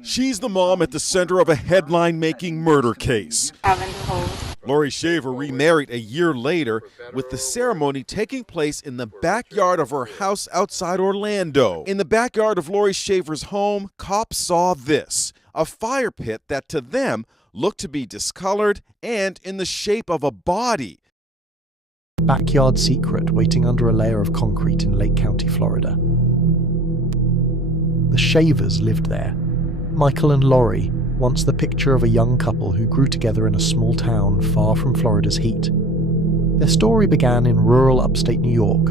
She's the mom at the center of a headline-making murder case. Lori Shaver remarried a year later, with the ceremony taking place in the backyard of her house outside Orlando. In the backyard of Lori Shaver's home, cops saw this, a fire pit that to them looked to be discolored and in the shape of a body. Backyard secret waiting under a layer of concrete in Lake County, Florida. The Shavers lived there. Michael and Lori, once the picture of a young couple who grew together in a small town far from Florida's heat. Their story began in rural upstate New York,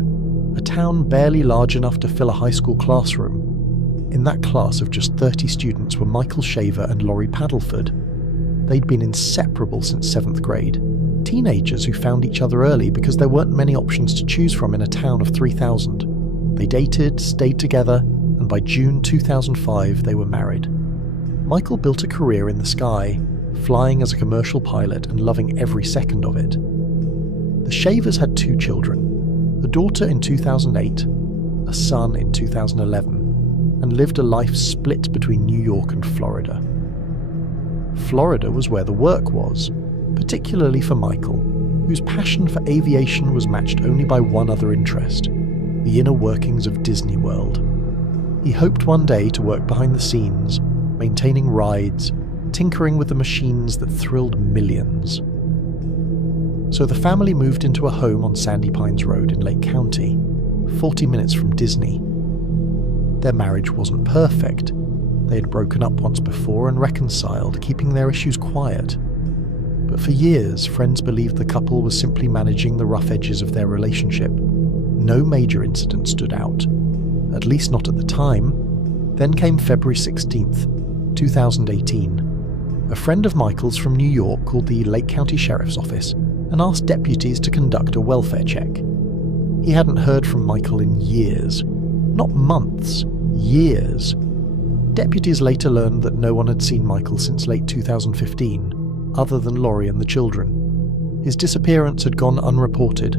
a town barely large enough to fill a high school classroom. In that class of just 30 students were Michael Shaver and Lori Paddleford. They'd been inseparable since 7th grade, teenagers who found each other early because there weren't many options to choose from in a town of 3,000. They dated, stayed together, and by June 2005 they were married. Michael built a career in the sky, flying as a commercial pilot and loving every second of it. The Shavers had 2 children, a daughter in 2008, a son in 2011, and lived a life split between New York and Florida. Florida was where the work was, particularly for Michael, whose passion for aviation was matched only by one other interest, the inner workings of Disney World. He hoped one day to work behind the scenes, maintaining rides, tinkering with the machines that thrilled millions. So the family moved into a home on Sandy Pines Road in Lake County, 40 minutes from Disney. Their marriage wasn't perfect. They had broken up once before and reconciled, keeping their issues quiet. But for years, friends believed the couple was simply managing the rough edges of their relationship. No major incident stood out, at least not at the time. Then came February 16th, 2018. A friend of Michael's from New York called the Lake County Sheriff's Office and asked deputies to conduct a welfare check. He hadn't heard from Michael in years. Not months, years. Deputies later learned that no one had seen Michael since late 2015, other than Lori and the children. His disappearance had gone unreported.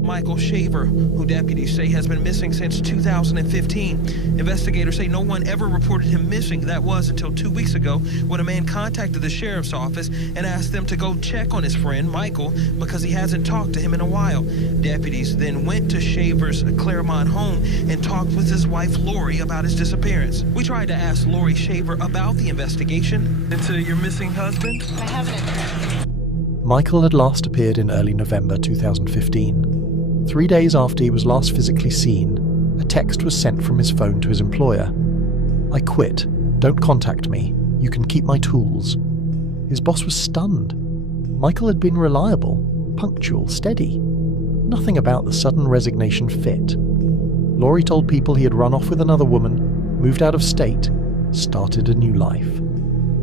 Michael Shaver, who deputies say has been missing since 2015. Investigators say no one ever reported him missing. That was until 2 weeks ago when a man contacted the sheriff's office and asked them to go check on his friend Michael because he hasn't talked to him in a while. Deputies then went to Shaver's Claremont home and talked with his wife Lori about his disappearance. We tried to ask Lori Shaver about the investigation into your missing husband. I haven't. Michael had last appeared in early November 2015. 3 days after he was last physically seen, a text was sent from his phone to his employer. "I quit. Don't contact me. You can keep my tools." His boss was stunned. Michael had been reliable, punctual, steady. Nothing about the sudden resignation fit. Lori told people he had run off with another woman, moved out of state, started a new life.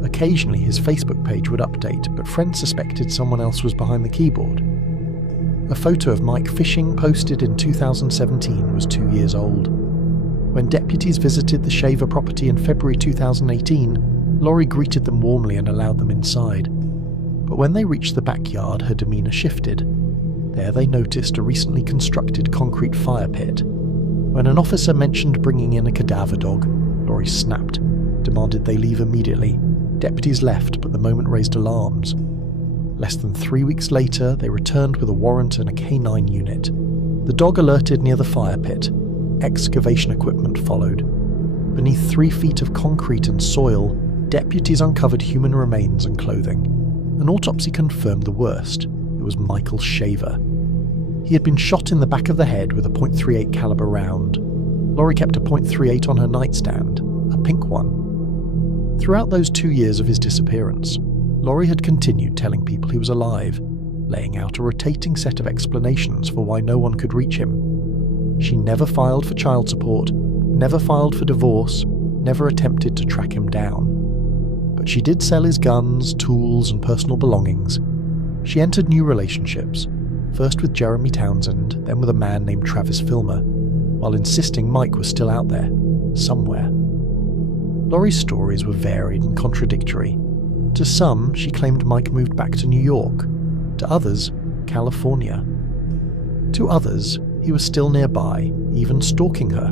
Occasionally his Facebook page would update, but friends suspected someone else was behind the keyboard. A photo of Mike fishing posted in 2017 was 2 years old. When deputies visited the Shaver property in February 2018, Lori greeted them warmly and allowed them inside. But when they reached the backyard, her demeanour shifted. There they noticed a recently constructed concrete fire pit. When an officer mentioned bringing in a cadaver dog, Lori snapped, demanded they leave immediately. Deputies left, but the moment raised alarms. Less than 3 weeks later, they returned with a warrant and a K9 unit. The dog alerted near the fire pit. Excavation equipment followed. Beneath 3 feet of concrete and soil, deputies uncovered human remains and clothing. An autopsy confirmed the worst. It was Michael Shaver. He had been shot in the back of the head with a .38 caliber round. Lori kept a .38 on her nightstand, a pink one. Throughout those 2 years of his disappearance, Lori had continued telling people he was alive, laying out a rotating set of explanations for why no one could reach him. She never filed for child support, never filed for divorce, never attempted to track him down. But she did sell his guns, tools, and personal belongings. She entered new relationships, first with Jeremy Townsend, then with a man named Travis Filmer, while insisting Mike was still out there, somewhere. Lori's stories were varied and contradictory. To some, she claimed Mike moved back to New York. To others, California. To others, he was still nearby, even stalking her.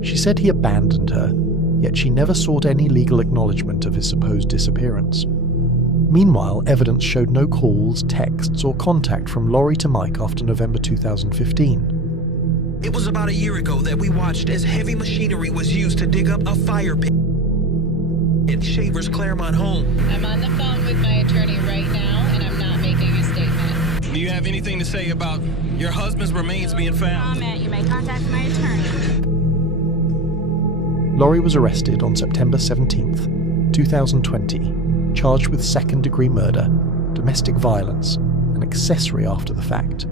She said he abandoned her, yet she never sought any legal acknowledgement of his supposed disappearance. Meanwhile, evidence showed no calls, texts, or contact from Laurie to Mike after November 2015. It was about a year ago that we watched as heavy machinery was used to dig up a fire pit at Shaver's Claremont home. I'm on the phone with my attorney right now, and I'm not making a statement. Do you have anything to say about your husband's remains being found? Comment. You may contact my attorney. Laurie was arrested on September 17th, 2020, charged with second-degree murder, domestic violence, and accessory after the fact.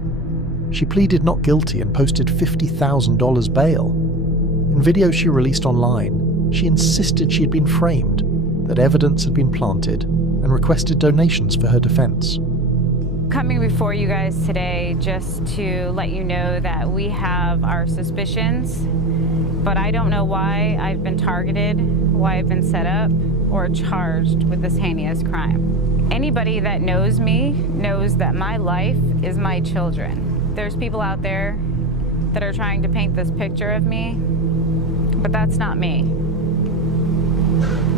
She pleaded not guilty and posted $50,000 bail. In videos she released online, she insisted she had been framed, that evidence had been planted, and requested donations for her defense. Coming before you guys today just to let you know that we have our suspicions, but I don't know why I've been targeted, why I've been set up, or charged with this heinous crime. Anybody that knows me knows that my life is my children. There's people out there that are trying to paint this picture of me, but that's not me.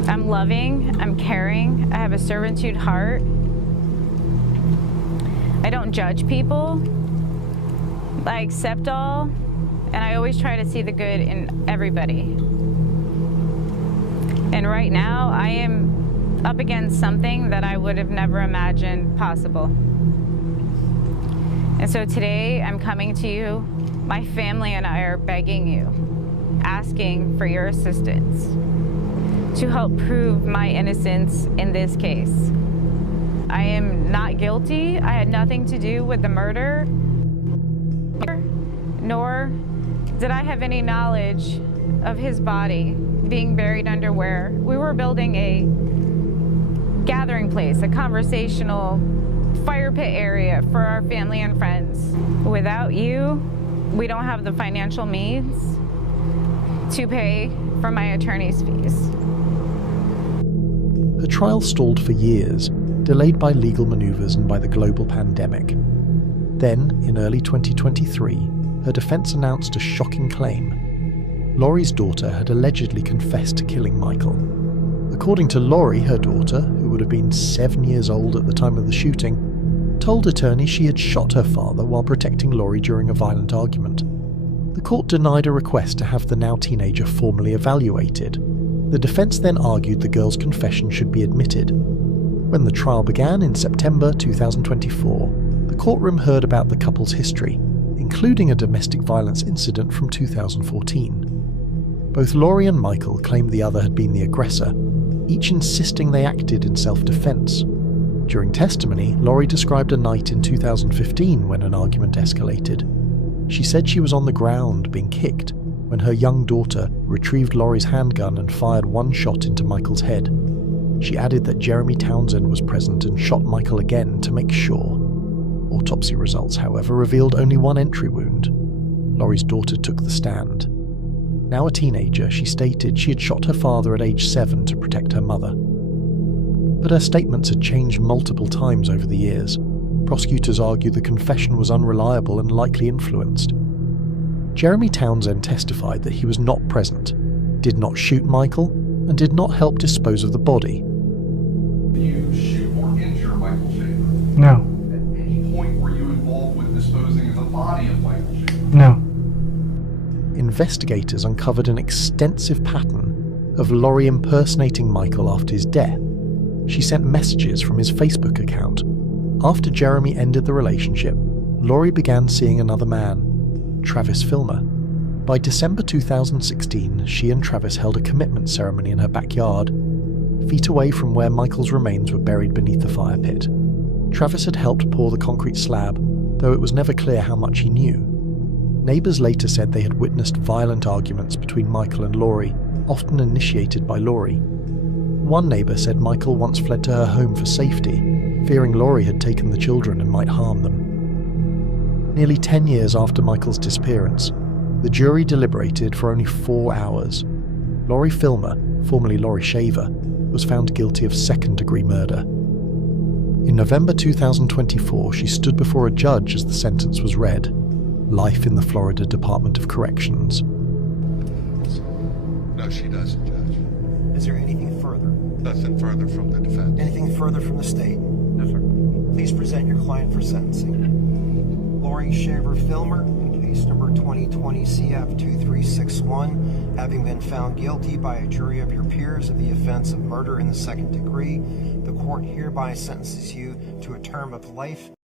I'm loving, I'm caring, I have a servitude heart. I don't judge people. I accept all, and I always try to see the good in everybody. And right now, I am up against something that I would have never imagined possible. And so today, I'm coming to you. My family and I are begging you, asking for your assistance to help prove my innocence in this case. I am not guilty. I had nothing to do with the murder, nor did I have any knowledge of his body being buried under where we were building a gathering place, a conversational fire pit area for our family and friends. Without you, we don't have the financial means to pay for my attorney's fees. Her trial stalled for years, delayed by legal maneuvers and by the global pandemic. Then, in early 2023, her defense announced a shocking claim. Laurie's daughter had allegedly confessed to killing Michael. According to Laurie, her daughter, who would have been 7 years old at the time of the shooting, told attorneys she had shot her father while protecting Laurie during a violent argument. The court denied a request to have the now teenager formally evaluated. The defense then argued the girl's confession should be admitted. When the trial began in September 2024, the courtroom heard about the couple's history, including a domestic violence incident from 2014. Both Laurie and Michael claimed the other had been the aggressor, each insisting they acted in self-defense. During testimony, Laurie described a night in 2015 when an argument escalated. She said she was on the ground being kicked when her young daughter retrieved Laurie's handgun and fired one shot into Michael's head. She added that Jeremy Townsend was present and shot Michael again to make sure. Autopsy results, however, revealed only one entry wound. Laurie's daughter took the stand. Now a teenager, she stated she had shot her father at age 7 to protect her mother. But her statements had changed multiple times over the years. Prosecutors argue the confession was unreliable and likely influenced. Jeremy Townsend testified that he was not present, did not shoot Michael, and did not help dispose of the body. Did you shoot or injure Michael Shaver? No. At any point were you involved with disposing of the body of Michael Shaver? No. Investigators uncovered an extensive pattern of Laurie impersonating Michael after his death. She sent messages from his Facebook account. After Jeremy ended the relationship, Laurie began seeing another man, Travis Filmer. By December 2016, she and Travis held a commitment ceremony in her backyard, feet away from where Michael's remains were buried beneath the fire pit. Travis had helped pour the concrete slab, though it was never clear how much he knew. Neighbours later said they had witnessed violent arguments between Michael and Laurie, often initiated by Laurie. One neighbour said Michael once fled to her home for safety, fearing Laurie had taken the children and might harm them. Nearly 10 years after Michael's disappearance, the jury deliberated for only 4 hours. Laurie Filmer, formerly Laurie Shaver, was found guilty of second-degree murder. In November 2024, she stood before a judge as the sentence was read. Life in the Florida Department of Corrections. No, she doesn't, Judge. Is there anything further? Nothing further from the defense. Anything further from the state? Yes, sir. Please present your client for sentencing. Lori Shaver Filmer, in case number 2020 CF 2361, having been found guilty by a jury of your peers of the offense of murder in the second degree, the court hereby sentences you to a term of life